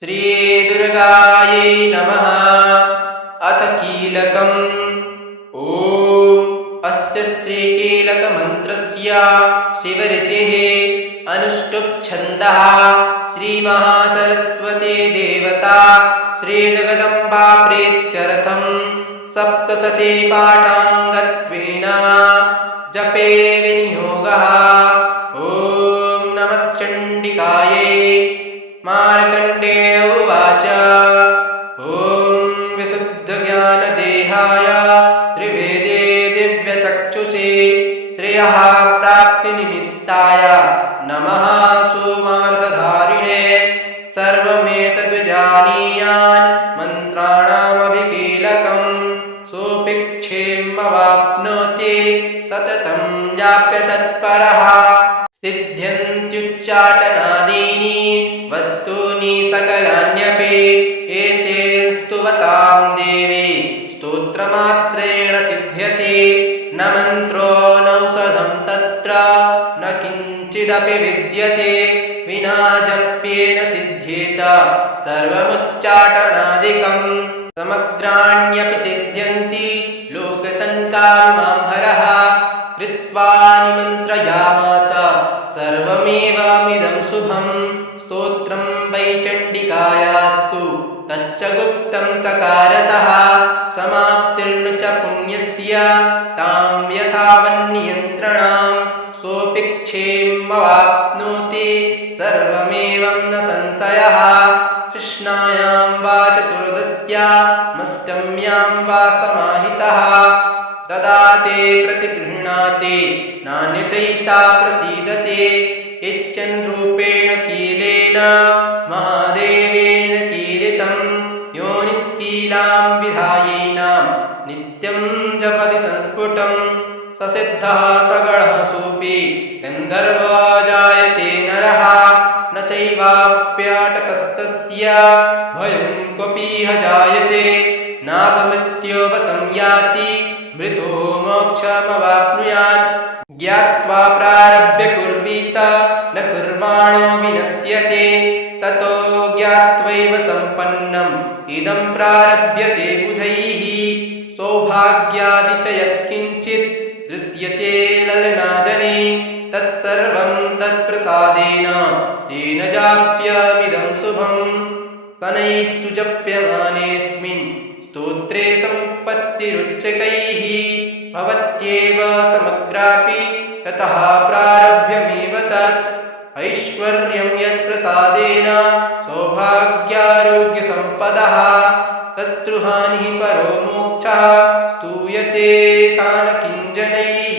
श्रीदुर्गायै नमः। अथ कीलकम्। ॐ अस्य श्रीकीलकमन्त्रस्य शिवऋषेः अनुष्टुप् छन्दः श्रीमहासरस्वती देवता श्रीजगदम्बा प्रीत्यर्थं सप्तशती पाठाङ्गत्वेन जपे विनियोगः। ॐ नमश्चण्डिकायै। मार्कण्डेय उवाच। ॐ विशुद्धज्ञानदेहाय त्रिवेदे दिव्यचक्षुषे श्रेयः प्राप्तिनिमित्ताय नमः सोमार्धधारिणे। सर्वमेतद्विजानीयान् मन्त्राणामभिकीलकं सोऽपिक्षेमवाप्नोति सततं जाप्य तत्परः। सिद्ध्यन्त्युच्चाटनादीनि वस्तूनि सकलान्यपि एतेन स्तुवतां देवी स्तोत्रमात्रेण सिद्ध्यति। न मन्त्रो नौषधं तत्र न किञ्चिदपि विद्यते विना जप्येन सिद्ध्येत सर्वमुच्चाटनादिकं। समग्राण्यपि सिद्ध्यन्ति लोकसङ्कामाम्भरः कृत्वा निमन्त्रयामास सर्वमेवामिदं शुभं। स्तोत्रं वै चण्डिकायास्तु तच्च गुप्तं चकारसः। समाप्तिर्न च पुण्यस्य तां यथावन्नियन्त्रणां सोऽपिक्षेमवाप्नोति सर्वमेवं न संशयः। कृष्णायां वा चतुर्दश्यामष्टम्यां वा समाहितः ददाते प्रतिगृह्णाते नान्यथैषा प्रसीदते। इत्यन्रूपेण कीलेन महादेवेन कीलितं योनिस्कीलां विधायैनां नित्यं जपति संस्फुटं। ससिद्धः सगणः सोऽपि गन्धर्वो जायते नरः न चैवाप्यटतस्तस्य भयं क्वपीह जायते। नापमृत्योपसंयाति मृतो मोक्षमवाप्नुयात्। ज्ञात्वा प्रारभ्य कुर्वीत न कुर्वाणो विनश्यते। ततो ज्ञात्वैव सम्पन्नम् इदं प्रारभ्यते बुधैः। सौभाग्यादि च यत्किञ्चित् दृश्यते ललनाजने तत्सर्वं तत्प्रसादेन तेन जाप्यमिदं शुभम्। शनैस्तु जप्यमानेऽस्मिन् स्तोत्रे सम्पत्तिरुच्चकैः भवत्येव समग्रापि ततः प्रारभ्यमेव तत्। ऐश्वर्यं यत्प्रसादेन सौभाग्यारोग्यसम्पदः शत्रुहानिः परो मोक्षः स्तूयते शानकिञ्जनैः।